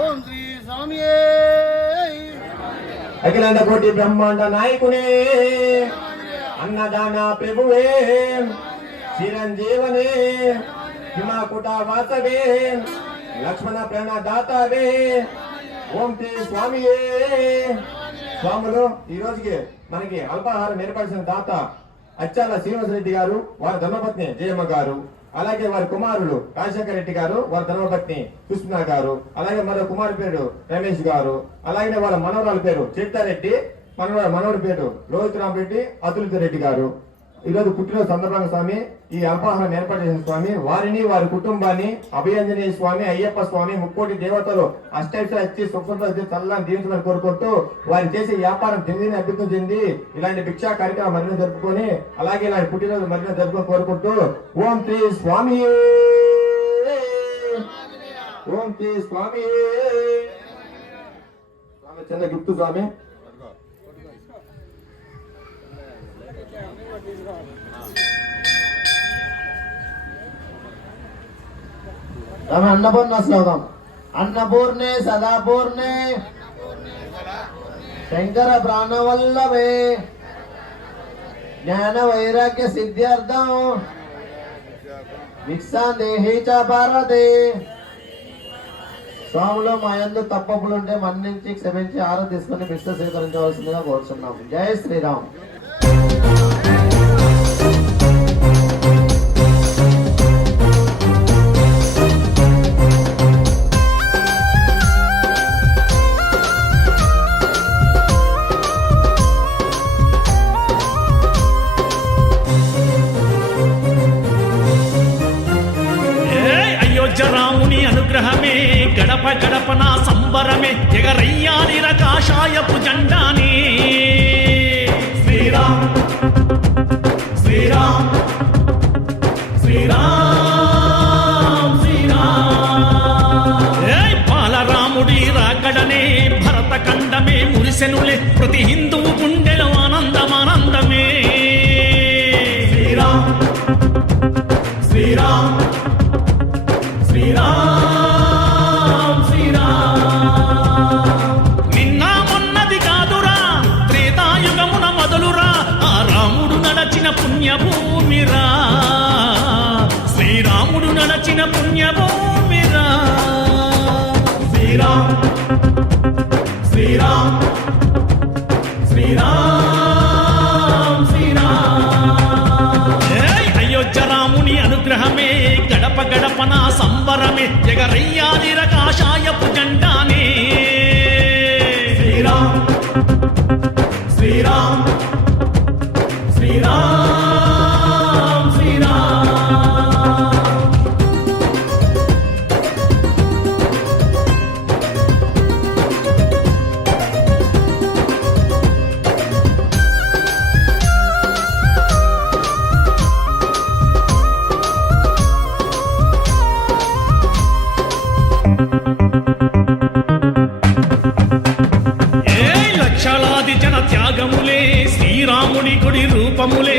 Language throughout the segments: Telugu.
ఓం శ్రీ స్వామియే. అఖిలాండ కోటి బ్రహ్మాండ నాయకునే. అన్నదాన ప్రభువే. చిరంజీవనే. హిమాకుట వాసవే. లక్ష్మణ ప్రణదాతవే. ఓం శ్రీ స్వామియే. స్వాములు ఈ రోజుకి మనకి అల్పాహారం ఏర్పరిచిన దాత అచ్చాల శ్రీనివాసరెడ్డి గారు వారి ధర్మపత్ని జయమ్మ గారు. అలాగే వారి కుమారుడు రాజశేఖర రెడ్డి గారు వారి ధర్మపత్ని సుష్మా గారు అలాగే మరో కుమారు పేరు రమేష్ గారు అలాగే వాళ్ళ మనవరాల పేరు చిత్తారెడ్డి మనవడ మనవడి పేరు రోహిత్ రామరెడ్డి అతులిత రెడ్డి గారు. ఈ రోజు పుట్టిన సందర్భంగా స్వామి ఈ అల్పాహారం ఏర్పాటు చేసిన స్వామి వారిని వారి కుటుంబాన్ని అభయాంజనేయ స్వామి అయ్యప్ప స్వామి ముక్కోటి దేవతలు అష్టైశ్వర ఇచ్చి సుఖంతో చల్లని దీవించమని కోరుకుంటూ వారు చేసే వ్యాపారం దినదిన అభివృద్ధి చెంది ఇలాంటి భిక్షా కార్యక్రమం మరిన జరుపుకొని అలాగే ఇలాంటి పుట్టినరోజు మరిన జరుపుకొని కోరుకుంటూ ఓం శ్రీ స్వామి. ఓం శ్రీ స్వామి. స్వామి చిన్న గిఫ్ట్ స్వామి. ఆమె అన్నపూర్ణ శ్లోకం. అన్నపూర్ణే సదాపూర్ణే. శంకర ప్రాణవల్లభే. జ్ఞాన వైరాగ్య సిద్ధ్యర్థం. భిక్షాందేహి చ పార్వతి. స్వాములు మా యందు తప్పప్పులుంటే మన్నించి క్షమించి ఆరాధిస్తుని భిక్ష స్వీకరించవలసిందిగా కోరుతున్నాం జై శ్రీరామ్. మురిసెనులే రూపములే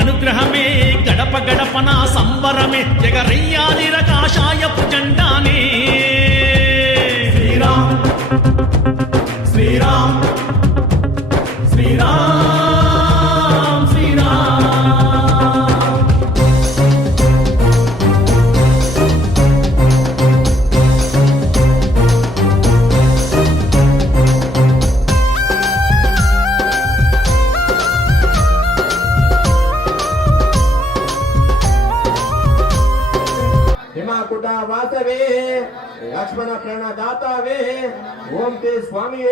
అనుగ్రహమే గడప గడప నా సంబరమే జగరయ్యాలి కాషాయపు జెండానే శ్రీరామ్ శ్రీరామ్. లక్ష్మణ ప్రణదాతవే ఓం తే స్వామి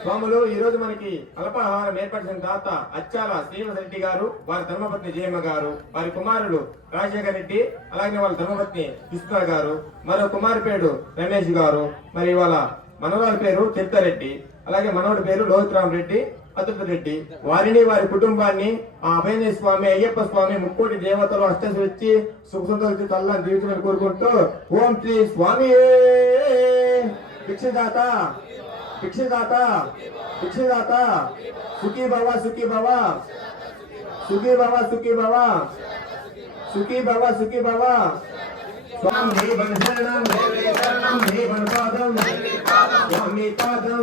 స్వాములు ఈ రోజు మనకి అల్పాహారం ఏర్పరిచిన దాత అచ్చాల శ్రీనివాస రెడ్డి గారు వారి ధర్మపత్ని జయమ్మ గారు వారి కుమారుడు రాజశేఖర్ రెడ్డి అలాగే వాళ్ళ ధర్మపత్ని కృష్ణ గారు మరో కుమారు పేరు రమేష్ గారు మరి వాళ్ళ మనవరాలి పేరు రెడ్డి అలాగే మనవడి పేరు లోహితరామ్ రెడ్డి రెడ్డి వారిని వారి కుటుంబాన్ని ఆ అభయనే స్వామి అయ్యప్ప స్వామి ముక్కోటి దేవతలు అష్టసి వచ్చి సుఖ సంతోషి చల్లని జీవితమని కోరుకుంటూ ఓం శ్రీ స్వామి! భిక్షదాత! భిక్షదాత! భిక్షదాత! సుఖీ భవ సుఖీ భవ సుఖీ భవ సుఖీ భవ సుఖీ భవ సుఖీ భవ స్వామి దేవన శరణం శరణం పాదం స్వామి పాదం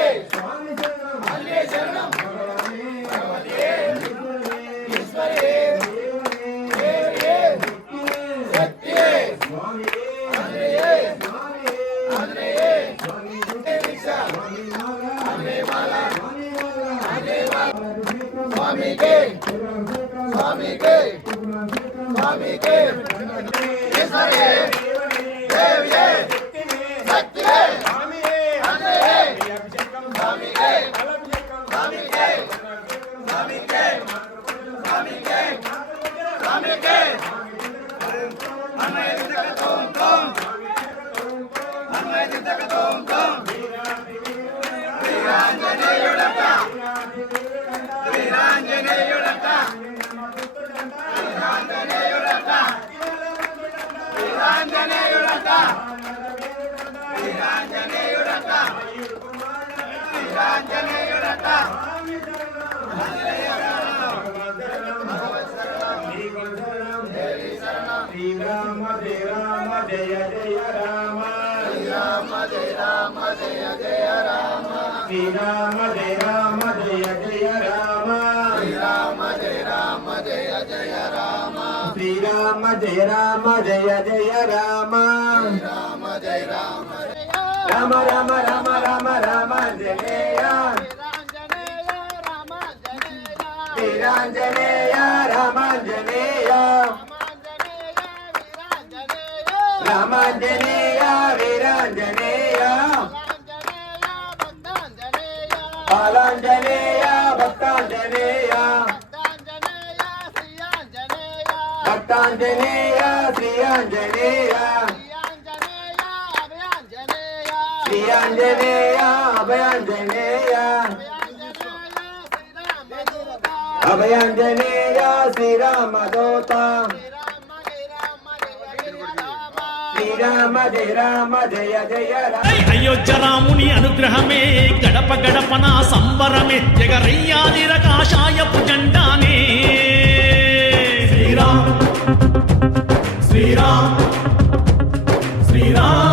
நம்பிக்கை Come, come. శక్తియే స్వామియే అభిషేకం స్వామికే స్వామికే స్వామికే స్వామికే స్వామికే శ్రీరామ జయ రామ జయ జయ రామ శ్రీరామ జయ రామ జయ జయ రామ శ్రీరామ జయ రామ జయ జయ రామ శ్రీరామ జయ రామ జయ జయ రామ శ్రీరామ జయ రామ జయ జయ రామ రామ జయ రామ రామ రామ రామ రామ రామ జయ వీరాంజనేయ రామాంజనేయ వీరాంజనేయ. బాలాంజనేయ భక్తాంజనేయ. భక్తాంజనేయ శ్రీయాంజనేయ. శ్రీయాంజనేయ అభయాంజనేయ. అభయాంజనేయ శ్రీరామదోత. అయోధ్య రాముని అనుగ్రహమే గడప గడపన సంబరమే జగరయ్యాదిర కాషాయపు జెండానే. శ్రీరామ్ శ్రీరామ్ శ్రీరామ్ శ్రీరామ్.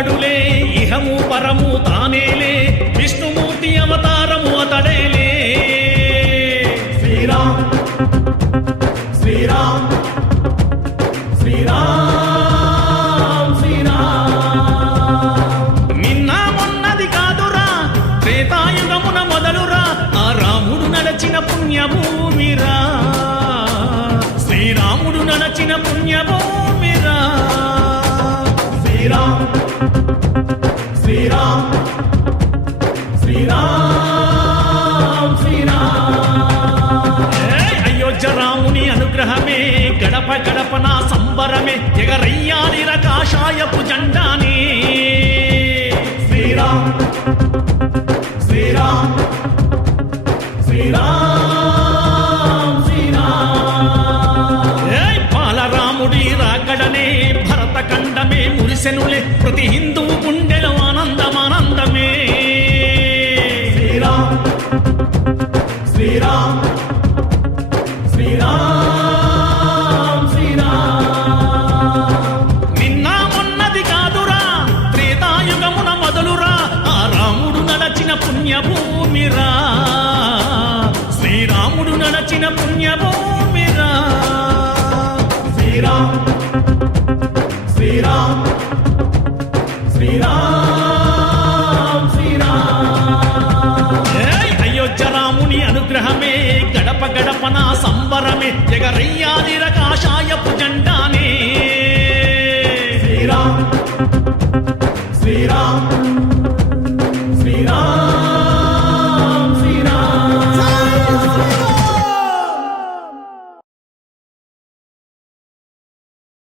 అతడొకడులే ఇహము పరము తానేలే విష్ణుమూర్తి అవతారము అతడేలే. శ్రీరామ్ శ్రీరామ్ శ్రీరామ్ శ్రీరామ్. నిన్న మొన్నది నడచిన పుణ్యభూమిరా. శ్రీరాముడు గడపన సంబరమే. ఎగరయ్యాలి కాషాయపు జెండాని. శ్రీరామ్ శ్రీరామ్ శ్రీరామ్ శ్రీరామ్. ఏయ్ రాకడనే భరత ఖండమే మురిసెనులే. ప్రతి హిందువు గుండె ముని అనుగ్రహమే గడప గడపన సంబరమే. జగరయ్యాది కాషాయపు జెండానే.